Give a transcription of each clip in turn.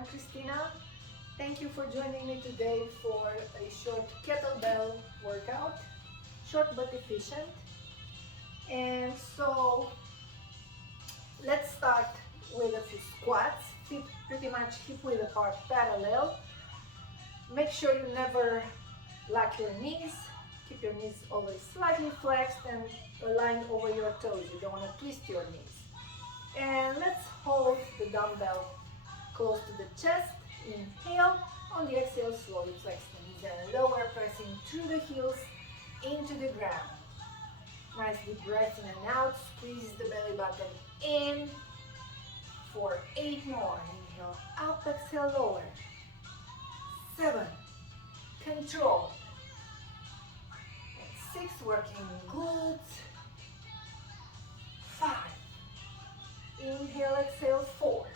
I'm Christina. Thank you for joining me today for a short kettlebell workout, short but efficient. And so let's start with a few squats, feet pretty much hip width apart, parallel. Make sure you never lock your knees. Keep your knees always slightly flexed and aligned over your toes. You don't want to twist your knees. And let's hold the dumbbell close to the chest. Inhale. On the exhale, slowly flex the knees and lower, pressing through the heels into the ground. Nice deep breath in and out. Squeeze the belly button in for 8 more. Inhale up, exhale lower. 7. Control. And 6. Working glutes. 5. Inhale, exhale, 4.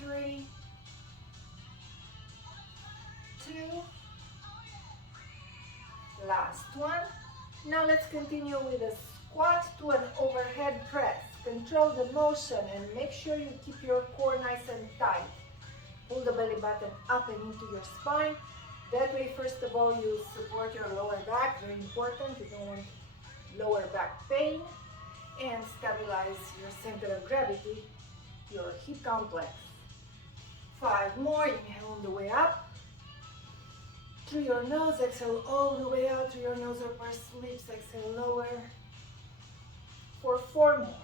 3, 2, last one. Now let's continue with a squat to an overhead press. Control the motion and make sure you keep your core nice and tight. Pull the belly button up and into your spine. That way, first of all, you support your lower back, very important. You don't want lower back pain. And stabilize your center of gravity, your hip complex. 5 more. Inhale on the way up. Through your nose, exhale all the way out through your nose or pursed lips. Exhale lower. For 4 more.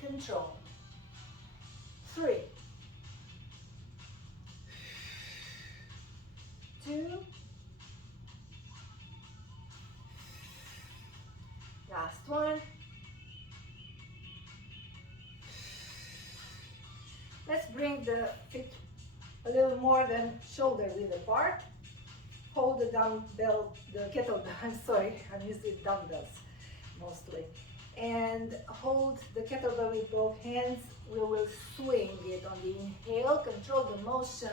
Control. 3, 2, last one. Let's bring the feet a little more than shoulder width apart. Hold the dumbbell, the kettlebell, I'm sorry, I'm using dumbbells mostly. And hold the kettlebell with both hands. We will swing it on the inhale, control the motion,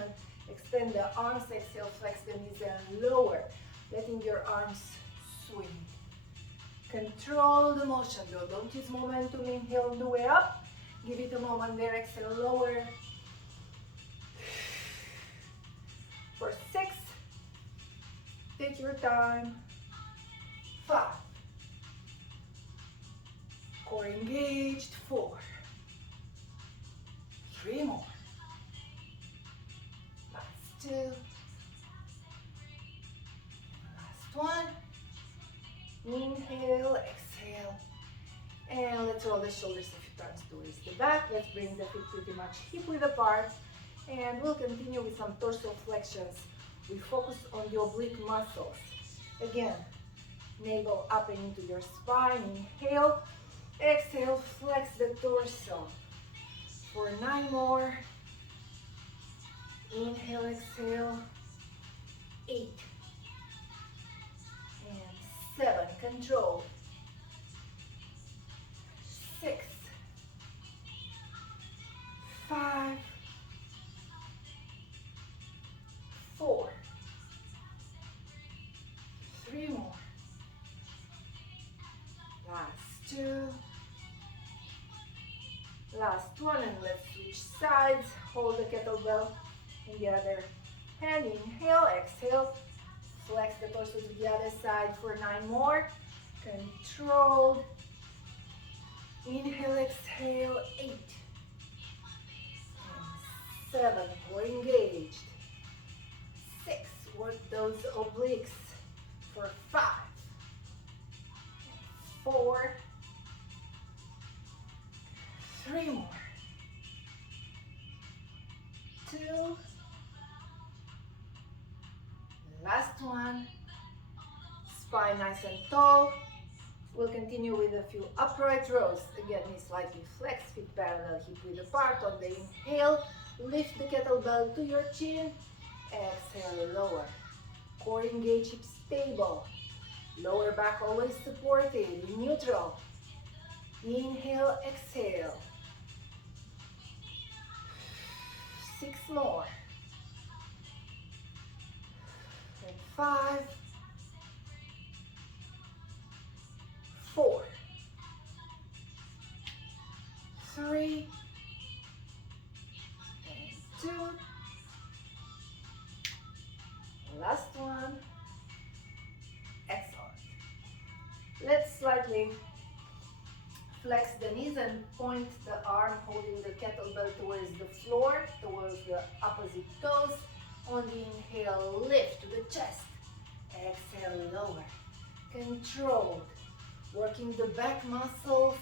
extend the arms, exhale, flex the knees and lower, letting your arms swing. Control the motion though, don't use momentum, inhale on the way up. Give it a moment there, exhale, lower. For 6, take your time. 5, core engaged. 4, 3 more. Last 2, last one. Inhale, exhale. And let's roll the shoulders a few times towards the back. Let's bring the feet pretty much hip width apart. And we'll continue with some torso flexions. We focus on the oblique muscles. Again, navel up and into your spine. Inhale. Exhale, flex the torso. For 9 more. Inhale, exhale. 8. And 7. Control. 6, 5, 4, 3 more. Last 2. Last one, and let's switch sides. Hold the kettlebell in the other hand. Inhale, exhale. Flex the torso to the other side for 9 more. Controlled. Inhale, exhale, 8. And 7, core engaged. 6, work those obliques for 5. 4. 3 more. 2. Last one. Spine nice and tall. We'll continue with a few upright rows. Again, knees slightly flexed, feet parallel, hip width apart. On the inhale, lift the kettlebell to your chin. Exhale, lower. Core engaged, hips stable. Lower back always supported, neutral. Inhale, exhale. 6 more. And 5. 4, 3, gently flex the knees and point the arm holding the kettlebell towards the floor, towards the opposite toes. On the inhale, lift to the chest. Exhale, lower. Controlled. Working the back muscles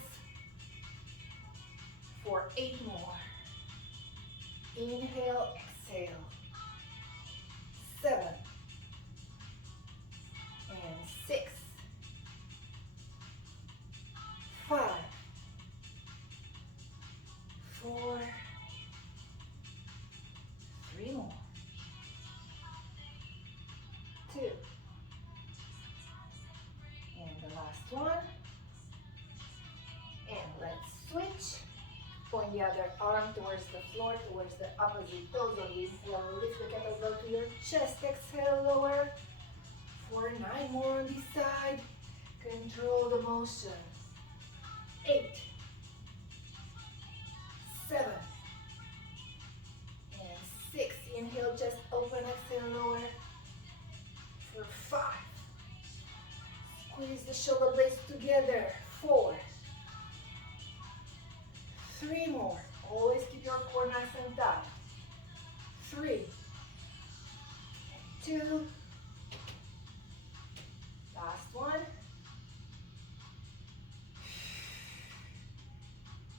for 8 more. Inhale, exhale. 7 and 6, 5, 4, 3 more, 2, and the last one, and let's switch. Point the other arm towards the floor, towards the opposite toes. On the inhale, lift the kettlebell to your chest. Exhale, lower. For 9 more on this side. Control the motion. 8, 7, and 6. Inhale, chest open. Exhale, lower. For 5. Squeeze the shoulder blades together. 4. 3 more. Always keep your core nice and tight. 3, 2, last one.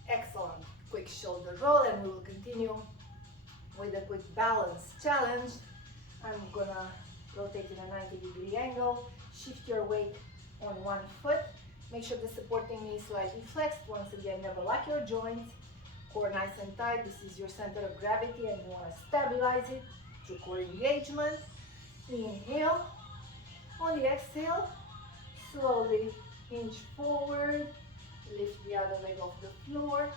Excellent. Quick shoulder roll, and we will continue with a quick balance challenge. I'm gonna rotate in a 90-degree angle. Shift your weight on one foot. Make sure the supporting knee is slightly flexed. Once again, never lock your joints. Core nice and tight. This is your center of gravity, and you want to stabilize it through core engagement. Inhale. On the exhale, slowly hinge forward. Lift the other leg off the floor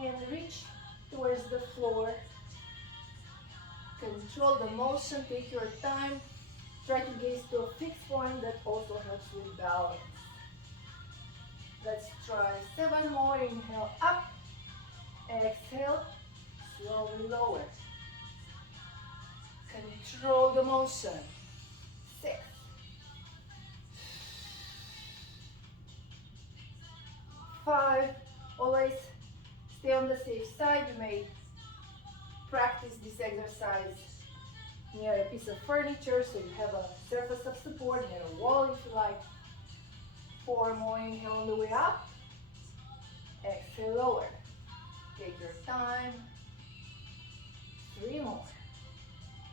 and reach towards the floor. Control the motion. Take your time. Try to gaze to a fixed point. That also helps with balance. Let's try 7 more. Inhale up. Exhale. Slowly lower. Control the motion. 6. 5. Always stay on the safe side. You may practice this exercise near a piece of furniture so you have a surface of support, near a wall if you like. 4 more. Inhale on the way up. Exhale, lower. Take your time. 3 more.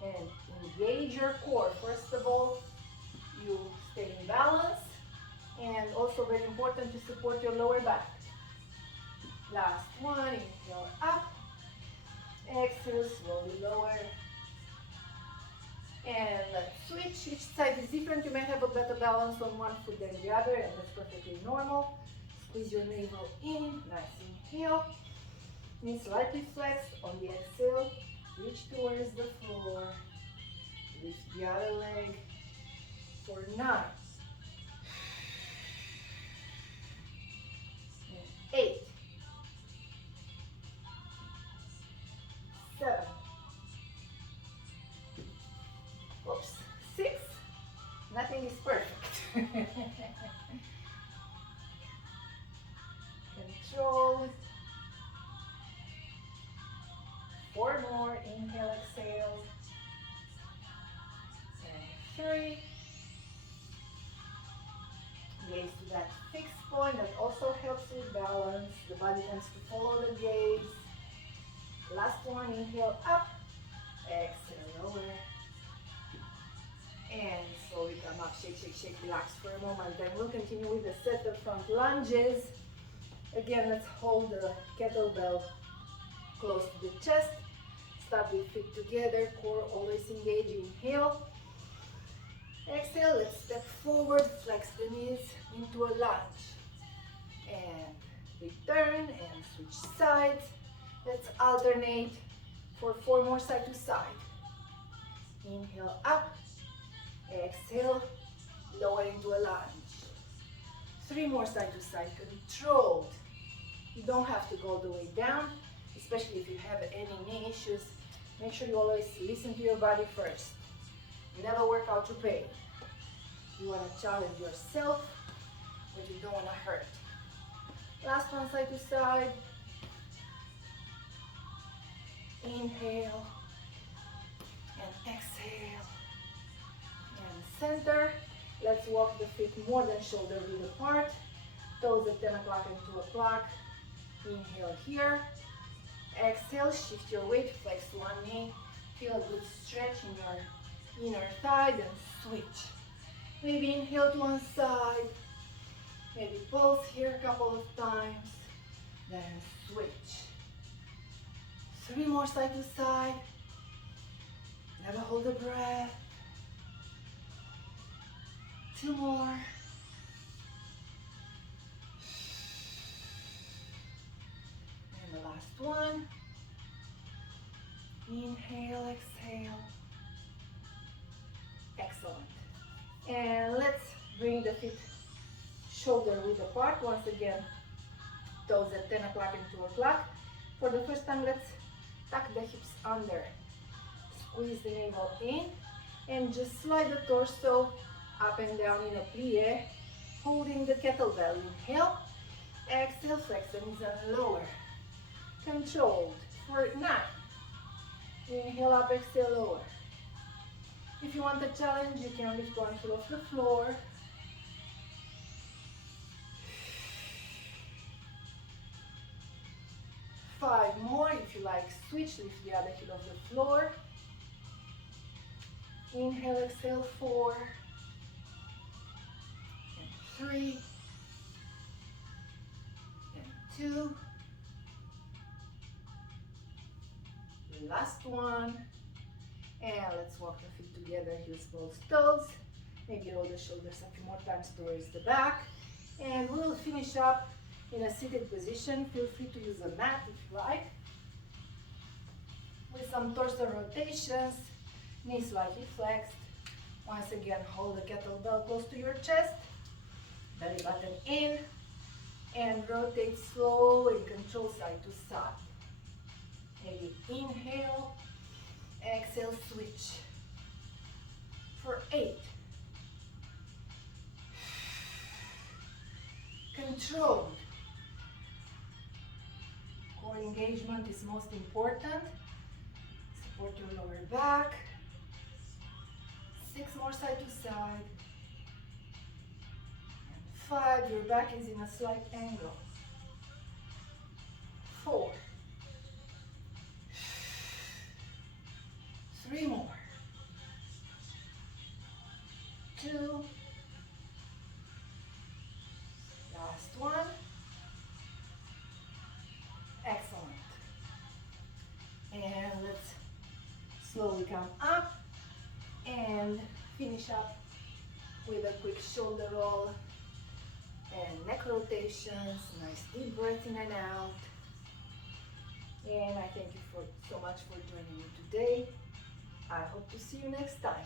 And engage your core. First of all, you stay in balance. And also very important to support your lower back. Last one. Inhale up. Exhale, slowly lower. And let's switch. Each side is different. You may have a better balance on one foot than the other, and that's perfectly normal. Squeeze your navel in. Nice inhale. Knee slightly flexed. On the exhale, reach towards the floor. Lift the other leg for 9. 8. 7. Oops. 6. Nothing is perfect. Control. 4 more. Inhale, exhale. And 3. Gaze to that fixed point. That also helps with balance. The body tends to follow the gaze. Last one. Inhale up. Exhale, lower. And slowly come up. Shake, shake, shake. Relax for a moment. Then we'll continue with the set of front lunges. Again, let's hold the kettlebell close to the chest. Start with feet together. Core always engage. Inhale. Exhale. Let's step forward. Flex the knees into a lunge. And return and switch sides. Let's alternate for 4 more side to side. Inhale up. Exhale. Lower into a lunge. 3 more side to side. Controlled. You don't have to go all the way down, especially if you have any knee issues. Make sure you always listen to your body first. You never work out your pain. You want to challenge yourself. but you don't want to hurt. Last one, side to side. Inhale and exhale. And center. Let's walk the feet more than shoulder width apart. Toes at 10 o'clock and 2 o'clock. Inhale here. Exhale, shift your weight, flex one knee. Feel a good stretch in your inner thigh, then switch. Maybe inhale to one side. Maybe pulse here a couple of times. Then switch. 3 more side to side. Never hold the breath. 2 more. And the last one. Inhale, exhale. Excellent. And let's bring the feet shoulder width apart. Once again, toes at 10 o'clock and 2 o'clock. For the first time, let's tuck the hips under. Squeeze the navel in and just slide the torso up and down in a plie, holding the kettlebell. Inhale, exhale, flex the knees and lower. Controlled for 9. Inhale up, exhale, lower. If you want a challenge, you can lift one foot off the floor. Five more. If you like, switch, lift the other heel off the floor. Inhale, exhale, 4. And 3. And 2. Last one. And let's walk the feet together, heels, both toes. Maybe roll the shoulders a few more times towards the back. And we'll finish up in a seated position. Feel free to use a mat if you like. With some torso rotations, knees slightly flexed. Once again, hold the kettlebell close to your chest. Belly button in. And rotate slow and control side to side. Maybe inhale, exhale, switch. For 8. Controlled. Core engagement is most important. Support your lower back. 6 more side to side. And 5, your back is in a slight angle. 4. 3 more. 2. Last one. Excellent. And let's slowly come up and finish up with a quick shoulder roll and neck rotations. Nice deep breath in and out. And I thank you so much for joining me today. I hope to see you next time.